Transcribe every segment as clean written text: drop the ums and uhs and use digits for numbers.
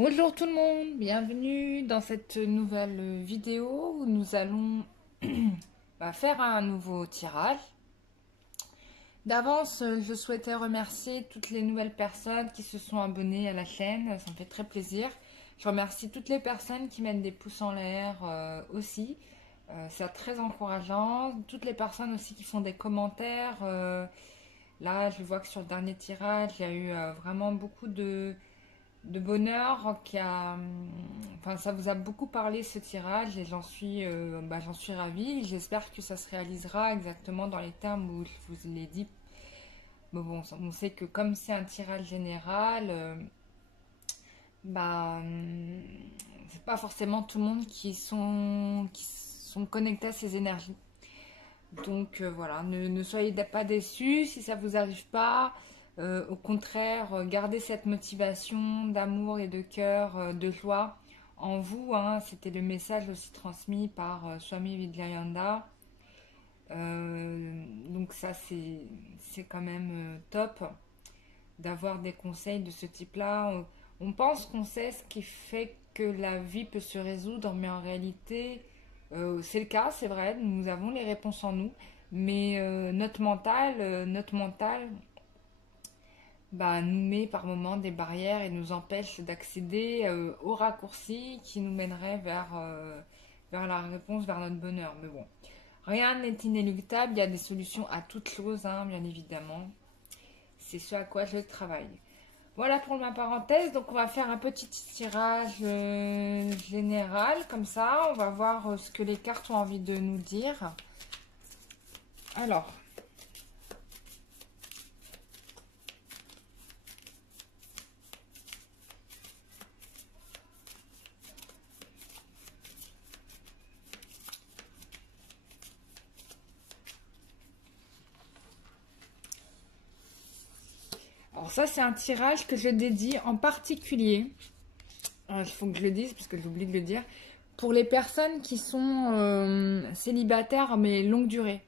Bonjour tout le monde, bienvenue dans cette nouvelle vidéo où nous allons faire un nouveau tirage. D'avance, je souhaitais remercier toutes les nouvelles personnes qui se sont abonnées à la chaîne, ça me fait très plaisir. Je remercie toutes les personnes qui mettent des pouces en l'air aussi, c'est très encourageant. Toutes les personnes aussi qui font des commentaires. Là, je vois que sur le dernier tirage, il y a eu vraiment beaucoup de bonheur enfin, ça vous a beaucoup parlé ce tirage et j'en suis ravie. J'espère que ça se réalisera exactement dans les termes où je vous l'ai dit. Mais bon, on sait que comme c'est un tirage général, bah, hum, c'est pas forcément tout le monde qui sont connectés à ces énergies. Donc voilà, ne soyez pas déçus si ça vous arrive pas. Au contraire, gardez cette motivation d'amour et de cœur, de joie en vous, hein. C'était le message aussi transmis par Swami Vivekananda. Donc ça, c'est quand même top d'avoir des conseils de ce type-là. On pense qu'on sait ce qui fait que la vie peut se résoudre, mais en réalité, c'est le cas, c'est vrai, nous avons les réponses en nous, mais notre mental nous met par moments des barrières et nous empêche d'accéder aux raccourcis qui nous mèneraient vers la réponse, vers notre bonheur. Mais bon, rien n'est inéluctable, il y a des solutions à toutes choses, hein, bien évidemment. C'est ce à quoi je travaille. Voilà pour ma parenthèse. Donc, on va faire un petit tirage général, comme ça. On va voir ce que les cartes ont envie de nous dire. Alors. Alors ça, c'est un tirage que je dédie en particulier. Il faut que je le dise, parce que j'oublie de le dire. Pour les personnes qui sont célibataires, mais longue durée.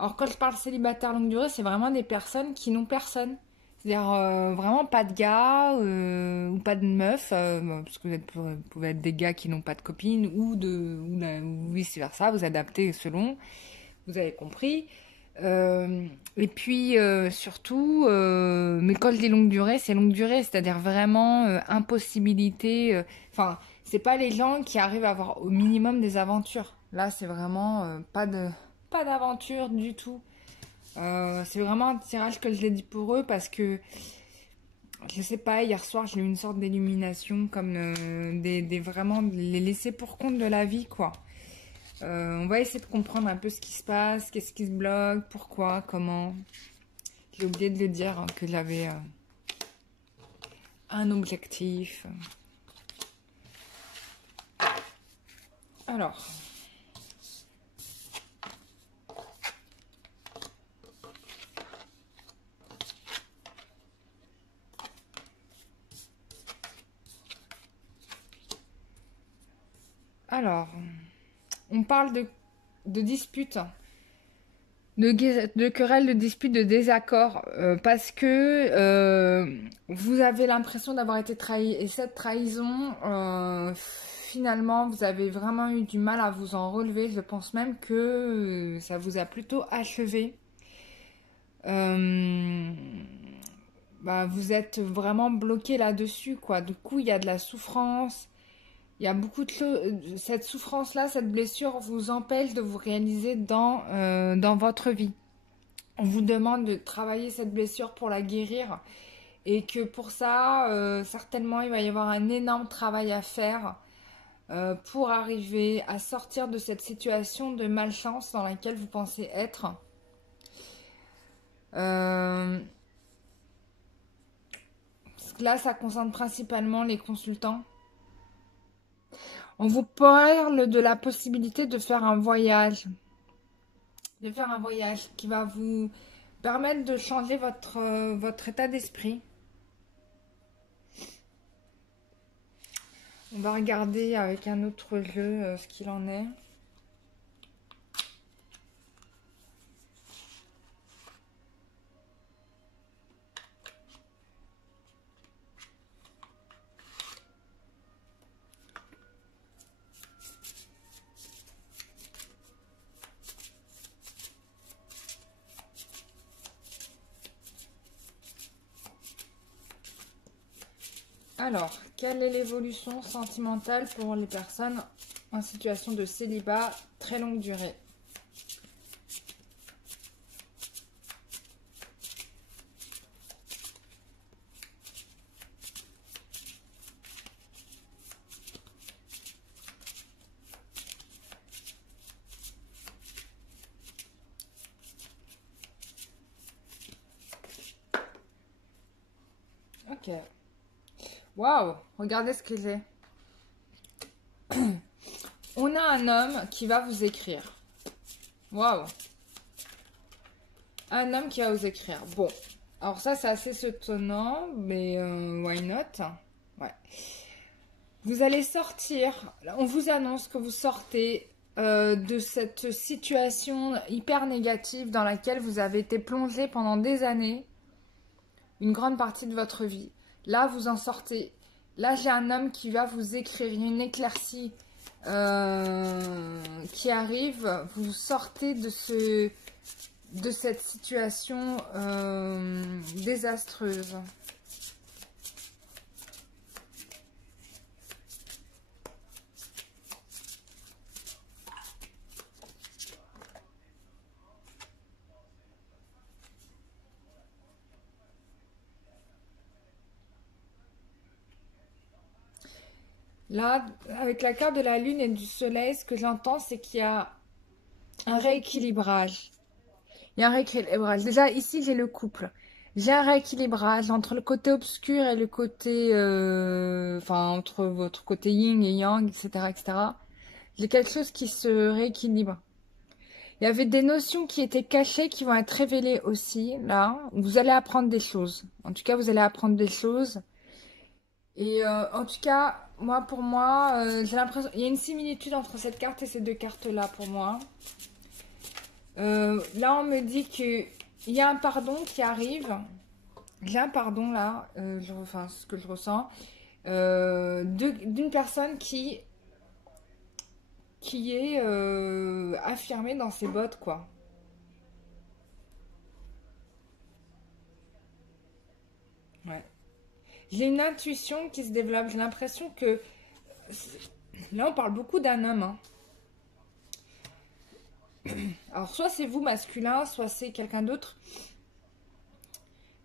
Alors, quand je parle célibataire longue durée, c'est vraiment des personnes qui n'ont personne. C'est-à-dire vraiment pas de gars ou pas de meuf, parce que vous pouvez être des gars qui n'ont pas de copine ou vice-versa, vous adaptez selon, vous avez compris. Et puis surtout, mais quand je dis longue durée, c'est longue durée, c'est-à-dire vraiment impossibilité. Enfin, c'est pas les gens qui arrivent à avoir au minimum des aventures. Là, c'est vraiment pas d'aventure du tout. C'est vraiment un tirage que je l'ai dit pour eux parce que je sais pas, hier soir j'ai eu une sorte d'illumination comme vraiment les laisser pour compte de la vie, quoi. On va essayer de comprendre un peu ce qui se passe, qu'est-ce qui se bloque, pourquoi, comment. J'ai oublié de le dire hein, que j'avais un objectif. Alors. Alors, on parle de disputes, de querelles, de disputes, de désaccords, parce que vous avez l'impression d'avoir été trahi. Et cette trahison, finalement, vous avez vraiment eu du mal à vous en relever. Je pense même que ça vous a plutôt achevé. Vous êtes vraiment bloqué là-dessus, quoi. Du coup, il y a de la souffrance. Il y a beaucoup de choses. Cette souffrance-là, cette blessure vous empêche de vous réaliser dans votre vie. On vous demande de travailler cette blessure pour la guérir. Et que pour ça, certainement, il va y avoir un énorme travail à faire pour arriver à sortir de cette situation de malchance dans laquelle vous pensez être. Là, ça concerne principalement les consultants. On vous parle de la possibilité de faire un voyage. De faire un voyage qui va vous permettre de changer votre état d'esprit. On va regarder avec un autre jeu ce qu'il en est. Alors, quelle est l'évolution sentimentale pour les personnes en situation de célibat très longue durée? Ok. Waouh, regardez ce que j'ai. On a un homme qui va vous écrire. Waouh. Un homme qui va vous écrire. Bon, alors ça c'est assez étonnant, mais why not? Ouais. Vous allez sortir, on vous annonce que vous sortez de cette situation hyper négative dans laquelle vous avez été plongé pendant des années, une grande partie de votre vie. Là, vous en sortez. Là, j'ai un homme qui va vous écrire, il y a une éclaircie qui arrive. Vous sortez de cette situation désastreuse. Là, avec la carte de la lune et du soleil, ce que j'entends, c'est qu'il y a un rééquilibrage. Il y a un rééquilibrage. Déjà, ici, j'ai le couple. J'ai un rééquilibrage entre le côté obscur et le côté... enfin, entre votre côté yin et yang, etc., etc. J'ai quelque chose qui se rééquilibre. Il y avait des notions qui étaient cachées, qui vont être révélées aussi, là. Vous allez apprendre des choses. En tout cas, vous allez apprendre des choses. Et en tout cas, pour moi, j'ai l'impression... Il y a une similitude entre cette carte et ces deux cartes-là, pour moi. Là, on me dit qu'il y a un pardon qui arrive. J'ai un pardon, là. Enfin, ce que je ressens. D'une personne qui est affirmée dans ses bottes, quoi. Ouais. J'ai une intuition qui se développe. J'ai l'impression que... Là, on parle beaucoup d'un homme. Hein. Alors, soit c'est vous, masculin, soit c'est quelqu'un d'autre.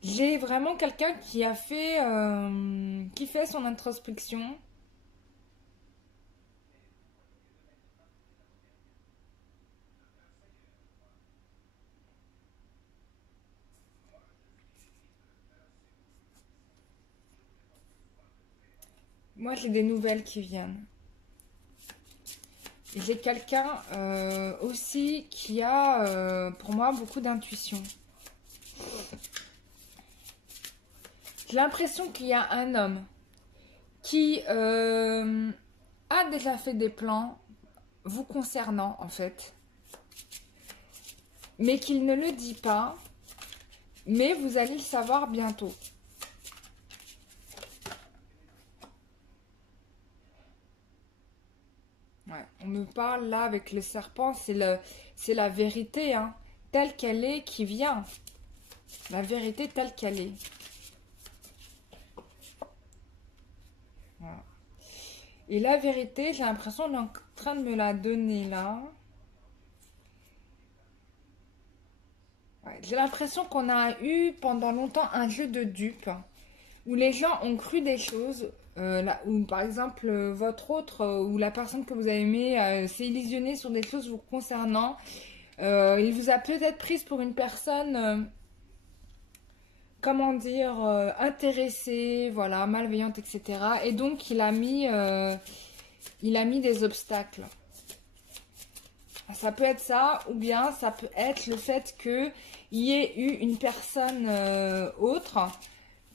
J'ai vraiment quelqu'un qui a fait... qui fait son introspection. Moi, j'ai des nouvelles qui viennent. J'ai quelqu'un aussi qui a, pour moi, beaucoup d'intuition. J'ai l'impression qu'il y a un homme qui a déjà fait des plans vous concernant, en fait. Mais qu'il ne le dit pas. Mais vous allez le savoir bientôt. Ouais, on me parle là avec le serpent, c'est la vérité, hein, telle qu'elle est qui vient. La vérité telle qu'elle est. Voilà. Et la vérité, j'ai l'impression qu'on est en train de me la donner là. Ouais, j'ai l'impression qu'on a eu pendant longtemps un jeu de dupes où les gens ont cru des choses. Là, où par exemple votre autre ou la personne que vous avez aimée s'est illusionnée sur des choses vous concernant. Il vous a peut-être prise pour une personne, comment dire, intéressée, voilà, malveillante, etc. Et donc il a mis des obstacles. Ça peut être ça, ou bien ça peut être le fait qu'il y ait eu une personne autre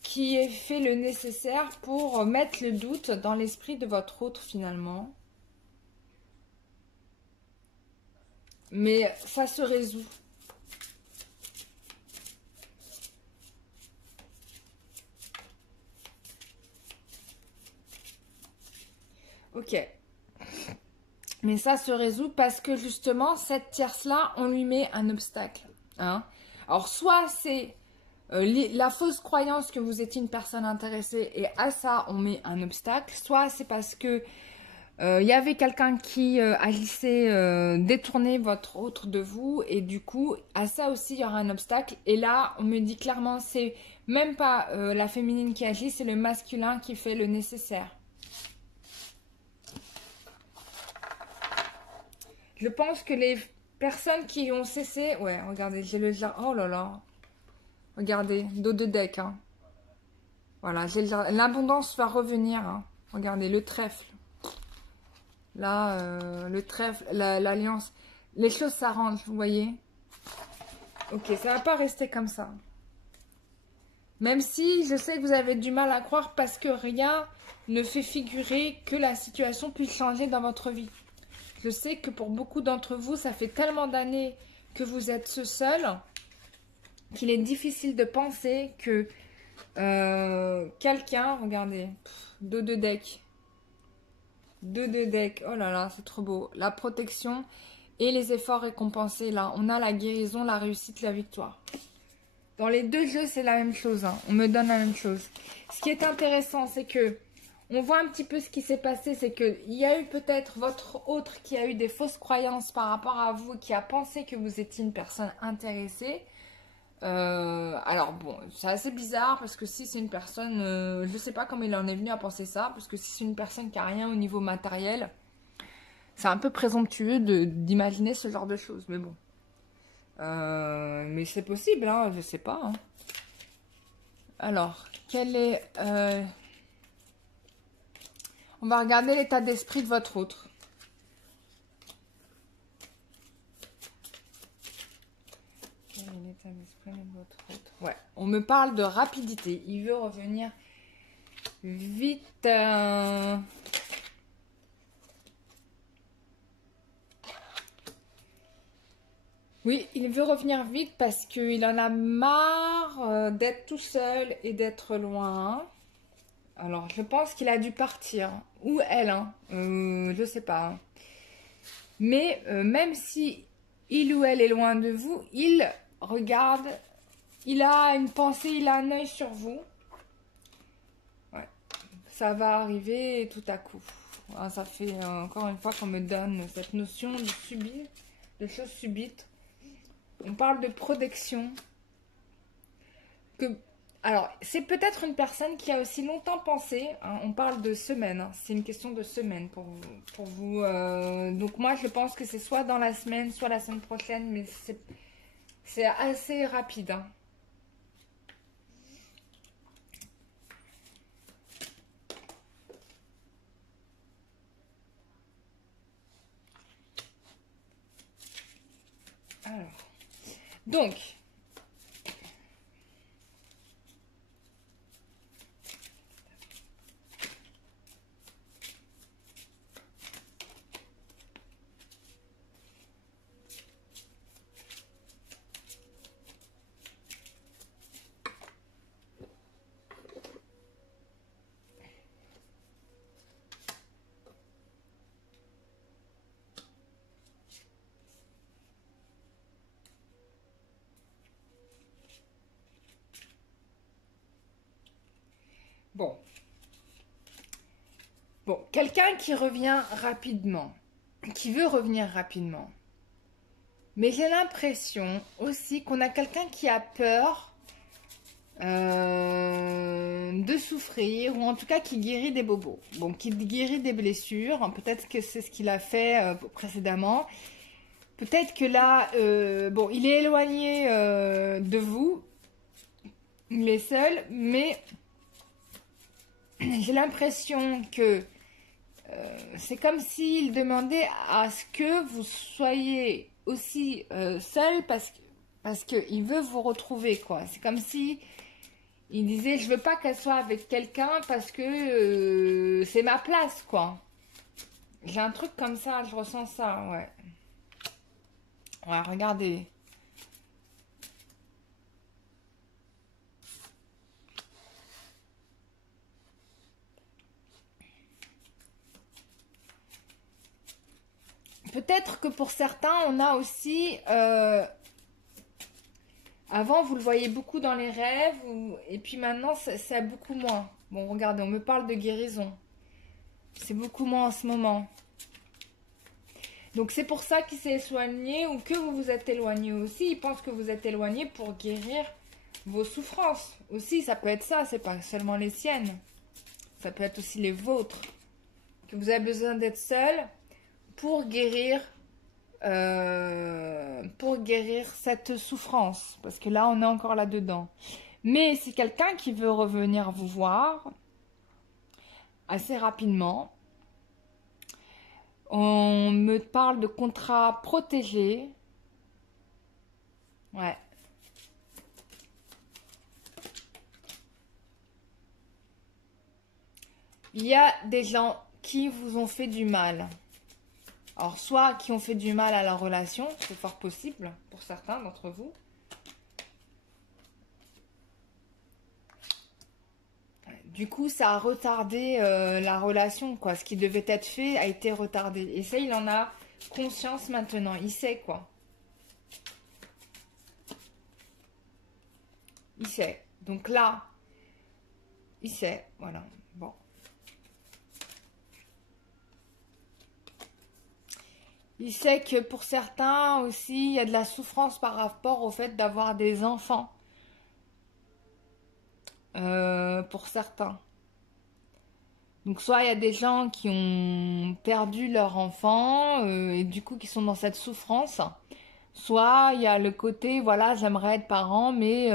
qui ait fait le nécessaire pour mettre le doute dans l'esprit de votre autre finalement. Mais ça se résout. Ok. Mais ça se résout parce que justement, cette tierce-là, on lui met un obstacle. Hein. Alors, soit c'est la fausse croyance que vous étiez une personne intéressée et à ça on met un obstacle, soit c'est parce que il y avait quelqu'un qui agissait détourner votre autre de vous et du coup à ça aussi il y aura un obstacle et là on me dit clairement c'est même pas la féminine qui agit, c'est le masculin qui fait le nécessaire. Je pense que les personnes qui ont cessé, ouais regardez j'ai le oh là là, regardez dos de deck hein. Voilà, l'abondance va revenir hein. Regardez le trèfle. Là, le trèfle, l'alliance, les choses s'arrangent, vous voyez. Ok, ça va pas rester comme ça. Même si je sais que vous avez du mal à croire parce que rien ne fait figurer que la situation puisse changer dans votre vie. Je sais que pour beaucoup d'entre vous, ça fait tellement d'années que vous êtes seul qu'il est difficile de penser que quelqu'un, regardez, dos de deck. 2 de deck, oh là là, c'est trop beau. La protection et les efforts récompensés. Là, on a la guérison, la réussite, la victoire. Dans les deux jeux, c'est la même chose. Hein. On me donne la même chose. Ce qui est intéressant, c'est que on voit un petit peu ce qui s'est passé. C'est qu'il y a eu peut-être votre autre qui a eu des fausses croyances par rapport à vous, qui a pensé que vous étiez une personne intéressée. Alors bon, c'est assez bizarre parce que si c'est une personne, je sais pas comment il en est venu à penser ça, parce que si c'est une personne qui a rien au niveau matériel, c'est un peu présomptueux d'imaginer ce genre de choses, mais bon. Mais c'est possible, hein, je sais pas. Hein. Alors, quel est... on va regarder l'état d'esprit de votre autre. Ouais, on me parle de rapidité. Il veut revenir vite. Oui, il veut revenir vite parce qu'il en a marre d'être tout seul et d'être loin. Alors, je pense qu'il a dû partir. Ou elle, hein. Je sais pas. Hein. Mais même si il ou elle est loin de vous, il regarde... Il a une pensée, il a un œil sur vous. Ouais. Ça va arriver tout à coup. Ah, ça fait encore une fois qu'on me donne cette notion de subir, de choses subites. On parle de protection. Alors, c'est peut-être une personne qui a aussi longtemps pensé. Hein, on parle de semaine. Hein, c'est une question de semaine pour vous. Donc moi, je pense que c'est soit dans la semaine, soit la semaine prochaine. Mais c'est assez rapide. Hein. Alors, donc, bon, quelqu'un qui revient rapidement, qui veut revenir rapidement. Mais j'ai l'impression aussi qu'on a quelqu'un qui a peur de souffrir, ou en tout cas qui guérit des bobos. Bon, qui guérit des blessures. Peut-être que c'est ce qu'il a fait précédemment. Peut-être que là, bon, il est éloigné de vous. Il est seul, mais j'ai l'impression que c'est comme s'il demandait à ce que vous soyez aussi seul parce qu'il veut vous retrouver, quoi. C'est comme si il disait, je veux pas qu'elle soit avec quelqu'un parce que c'est ma place, quoi. J'ai un truc comme ça, je ressens ça, ouais. Ouais, regardez. Peut-être que pour certains, on a aussi... Avant, vous le voyez beaucoup dans les rêves, et puis maintenant, c'est beaucoup moins. Bon, regardez, on me parle de guérison. C'est beaucoup moins en ce moment. Donc c'est pour ça qu'il s'est éloigné ou que vous vous êtes éloigné aussi. Il pense que vous êtes éloigné pour guérir vos souffrances. Aussi, ça peut être ça, c'est pas seulement les siennes. Ça peut être aussi les vôtres. Que vous avez besoin d'être seul pour guérir cette souffrance. Parce que là, on est encore là-dedans. Mais c'est quelqu'un qui veut revenir vous voir assez rapidement. On me parle de contrat protégé. Ouais. Il y a des gens qui vous ont fait du mal. Alors, soit qui ont fait du mal à la relation, c'est fort possible pour certains d'entre vous. Du coup, ça a retardé la relation, quoi. Ce qui devait être fait a été retardé. Et ça, il en a conscience maintenant. Il sait, quoi. Il sait. Donc là, il sait. Voilà. Bon. Il sait que pour certains aussi, il y a de la souffrance par rapport au fait d'avoir des enfants. Pour certains. Donc soit il y a des gens qui ont perdu leur enfant et du coup qui sont dans cette souffrance. Soit il y a le côté, voilà, j'aimerais être parent mais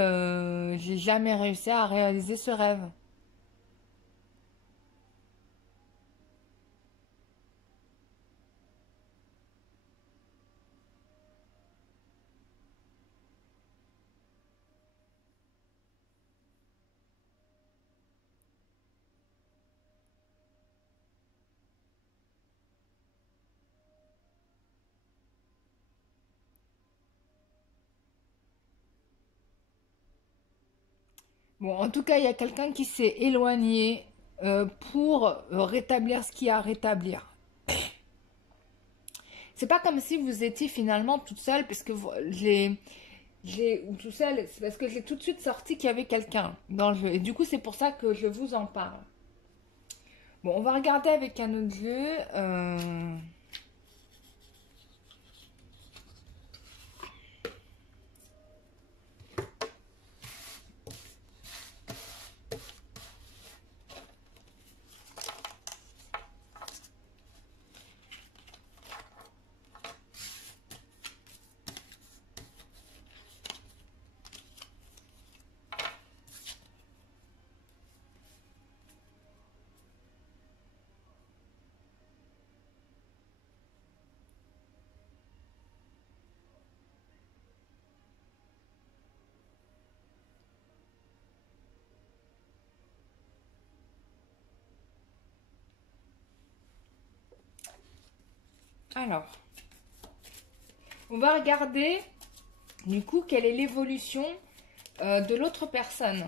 j'ai jamais réussi à réaliser ce rêve. Bon, en tout cas, il y a quelqu'un qui s'est éloigné pour rétablir ce qu'il y a à rétablir. C'est pas comme si vous étiez finalement toute seule, parce que ou tout seul, c'est parce que j'ai tout de suite sorti qu'il y avait quelqu'un dans le jeu. Et du coup, c'est pour ça que je vous en parle. Bon, on va regarder avec un autre jeu. Alors, on va regarder du coup quelle est l'évolution de l'autre personne.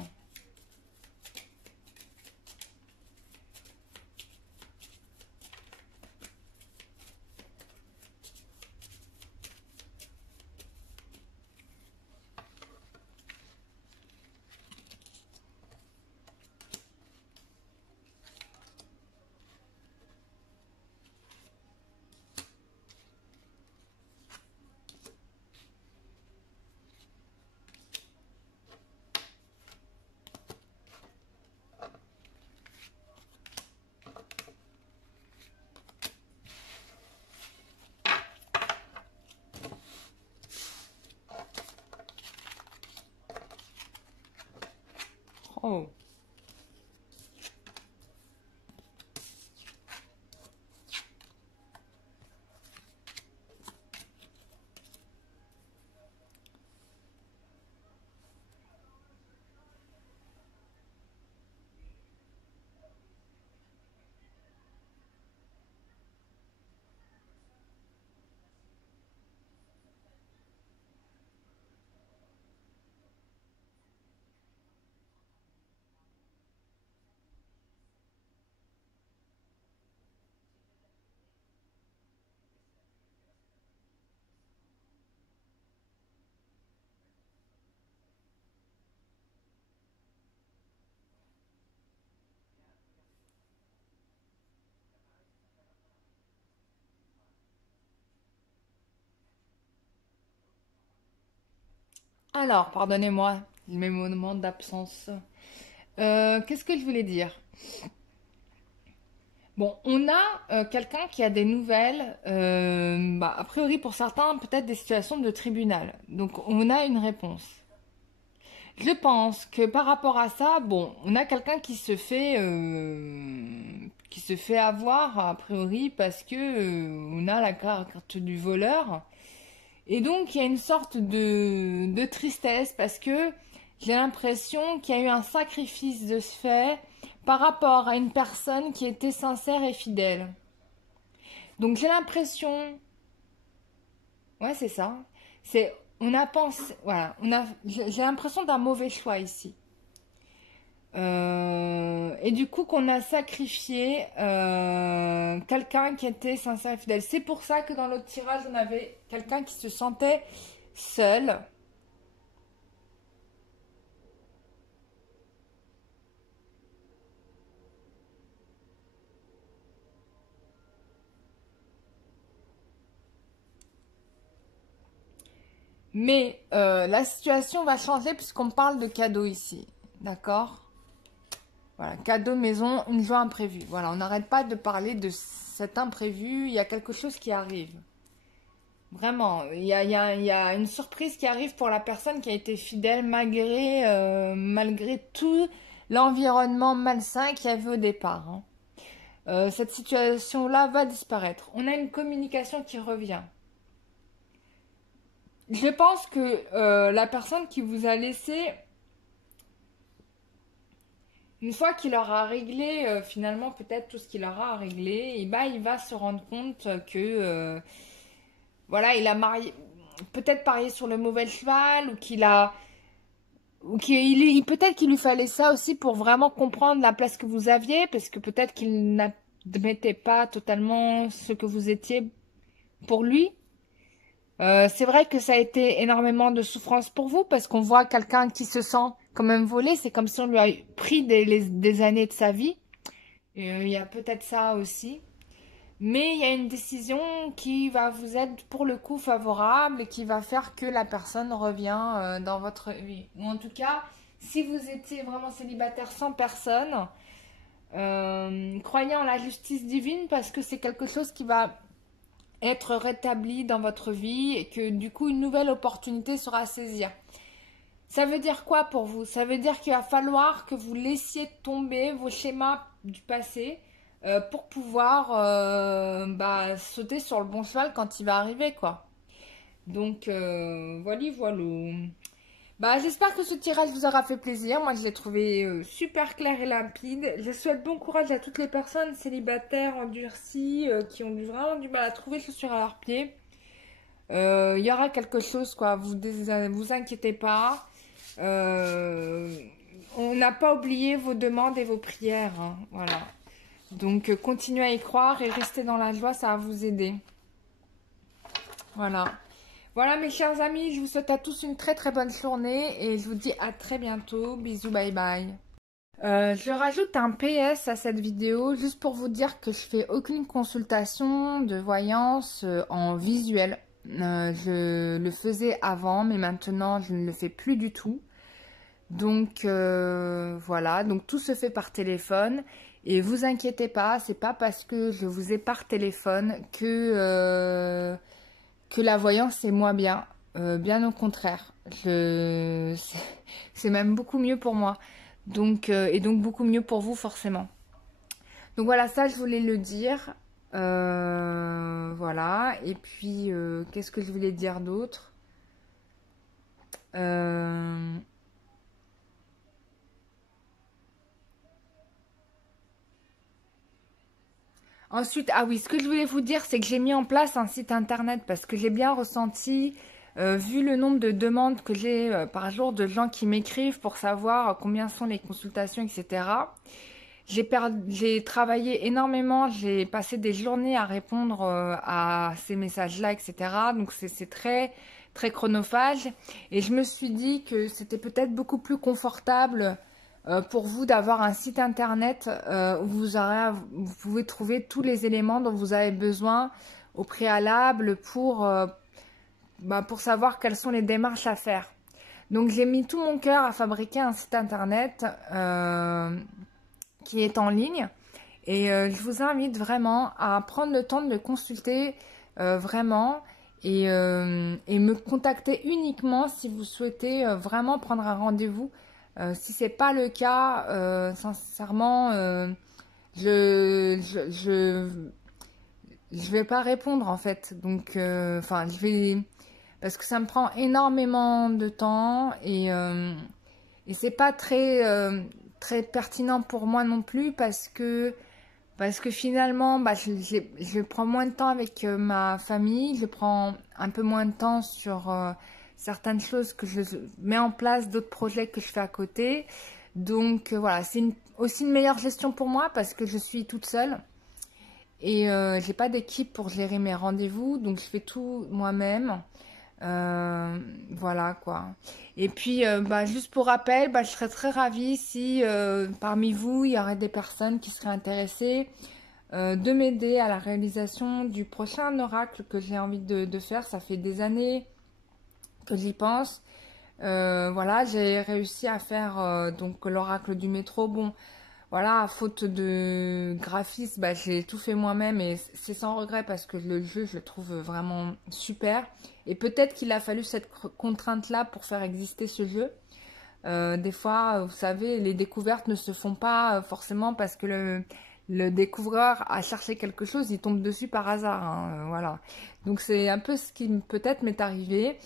Oh. Alors, pardonnez-moi mes moments d'absence. Qu'est-ce que je voulais dire? Bon, on a quelqu'un qui a des nouvelles, a priori pour certains, peut-être des situations de tribunal. Donc, on a une réponse. Je pense que par rapport à ça, bon, on a quelqu'un qui se fait avoir a priori parce que on a la carte du voleur. Et donc, il y a une sorte de tristesse parce que j'ai l'impression qu'il y a eu un sacrifice de ce fait par rapport à une personne qui était sincère et fidèle. Donc, j'ai l'impression, ouais, c'est ça. C'est, on a pensé, voilà, j'ai l'impression d'un mauvais choix ici. Et du coup, qu'on a sacrifié quelqu'un qui était sincère et fidèle. C'est pour ça que dans l'autre tirage, on avait quelqu'un qui se sentait seul. Mais la situation va changer puisqu'on parle de cadeau ici. D'accord? Voilà, cadeau maison, une joie imprévue. Voilà, on n'arrête pas de parler de cet imprévu. Il y a quelque chose qui arrive. Vraiment, il y a une surprise qui arrive pour la personne qui a été fidèle malgré tout l'environnement malsain qu'il y avait au départ. Hein. Cette situation-là va disparaître. On a une communication qui revient. Je pense que la personne qui vous a laissé, une fois qu'il aura réglé finalement peut-être tout ce qu'il aura à régler, et ben, il va se rendre compte que voilà, il a peut-être parié sur le mauvais cheval ou peut-être qu'il lui fallait ça aussi pour vraiment comprendre la place que vous aviez, parce que peut-être qu'il n'admettait pas totalement ce que vous étiez pour lui. C'est vrai que ça a été énormément de souffrance pour vous parce qu'on voit quelqu'un qui se sent quand même volé. C'est comme si on lui a pris des années de sa vie. Et, il y a peut-être ça aussi. Mais il y a une décision qui va vous être pour le coup favorable et qui va faire que la personne revient dans votre vie. Ou en tout cas, si vous étiez vraiment célibataire sans personne, croyez en la justice divine parce que c'est quelque chose qui va être rétabli dans votre vie et que du coup une nouvelle opportunité sera à saisir. Ça veut dire quoi pour vous? Ça veut dire qu'il va falloir que vous laissiez tomber vos schémas du passé pour pouvoir sauter sur le bon cheval quand il va arriver quoi. Donc voilà, voilà. Bah, j'espère que ce tirage vous aura fait plaisir. Moi, je l'ai trouvé super clair et limpide. Je souhaite bon courage à toutes les personnes célibataires, endurcies, qui ont vraiment du mal à trouver chaussures à leurs pieds. Il y aura quelque chose, quoi. Vous inquiétez pas. On n'a pas oublié vos demandes et vos prières. Hein, voilà. Donc, continuez à y croire et restez dans la joie, ça va vous aider. Voilà. Voilà mes chers amis, je vous souhaite à tous une très très bonne journée et je vous dis à très bientôt. Bisous, bye bye. Je rajoute un PS à cette vidéo juste pour vous dire que je fais aucune consultation de voyance en visuel. Je le faisais avant mais maintenant je ne le fais plus du tout. Donc voilà, donc tout se fait par téléphone. Et vous inquiétez pas, c'est pas parce que je vous ai par téléphone que la voyance c'est moins bien. Bien au contraire. C'est même beaucoup mieux pour moi. Donc, et donc beaucoup mieux pour vous forcément. Donc voilà, ça je voulais le dire. Voilà. Et puis, qu'est-ce que je voulais dire d'autre? Ensuite, ah oui, ce que je voulais vous dire, c'est que j'ai mis en place un site internet parce que j'ai bien ressenti, vu le nombre de demandes que j'ai par jour de gens qui m'écrivent pour savoir combien sont les consultations, etc. J'ai travaillé énormément, j'ai passé des journées à répondre à ces messages-là, etc. Donc c'est très, très chronophage. Et je me suis dit que c'était peut-être beaucoup plus confortable pour vous d'avoir un site internet où vous pouvez trouver tous les éléments dont vous avez besoin au préalable pour savoir quelles sont les démarches à faire. Donc j'ai mis tout mon cœur à fabriquer un site internet qui est en ligne. Et je vous invite vraiment à prendre le temps de le consulter vraiment et me contacter uniquement si vous souhaitez vraiment prendre un rendez-vous. Si c'est pas le cas, sincèrement, je vais pas répondre en fait. Donc, enfin, parce que ça me prend énormément de temps et c'est pas très pertinent pour moi non plus parce que finalement, bah, je prends moins de temps avec ma famille, je prends un peu moins de temps sur certaines choses que je mets en place, d'autres projets que je fais à côté. Donc voilà, c'est aussi une meilleure gestion pour moi parce que je suis toute seule et j'ai pas d'équipe pour gérer mes rendez-vous, donc je fais tout moi-même. Voilà quoi. Et puis, bah, juste pour rappel, bah, je serais très ravie si parmi vous, il y aurait des personnes qui seraient intéressées de m'aider à la réalisation du prochain oracle que j'ai envie de faire. Ça fait des années que j'y pense. Voilà, j'ai réussi à faire donc l'oracle du métro. Bon, voilà, à faute de graphisme, bah, j'ai tout fait moi-même et c'est sans regret parce que le jeu, je le trouve vraiment super. Et peut-être qu'il a fallu cette contrainte-là pour faire exister ce jeu. Des fois, vous savez, les découvertes ne se font pas forcément parce que le découvreur a cherché quelque chose, il tombe dessus par hasard. Hein, voilà. Donc c'est un peu ce qui peut-être m'est arrivé.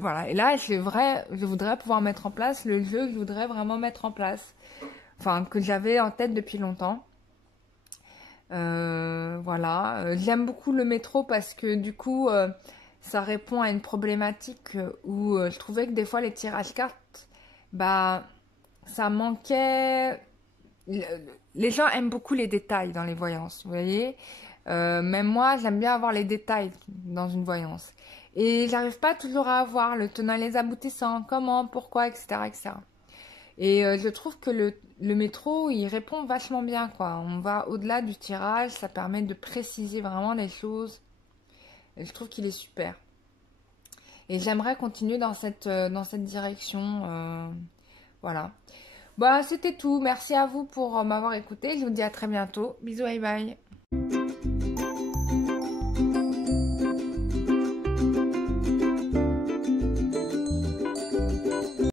Voilà. Et là, je voudrais pouvoir mettre en place le jeu que je voudrais vraiment mettre en place. Enfin, que j'avais en tête depuis longtemps. Voilà. J'aime beaucoup le métro parce que du coup, ça répond à une problématique où je trouvais que des fois, les tirages cartes, bah, ça manquait. Les gens aiment beaucoup les détails dans les voyances, vous voyez. Même moi, j'aime bien avoir les détails dans une voyance. Et j'arrive pas toujours à avoir le tenant et les aboutissants, comment, pourquoi, etc. etc. Et je trouve que le métro, il répond vachement bien, quoi. On va au-delà du tirage, ça permet de préciser vraiment les choses. Et je trouve qu'il est super. Et j'aimerais continuer dans cette direction. Voilà. Bah, c'était tout. Merci à vous pour m'avoir écouté. Je vous dis à très bientôt. Bisous, bye bye.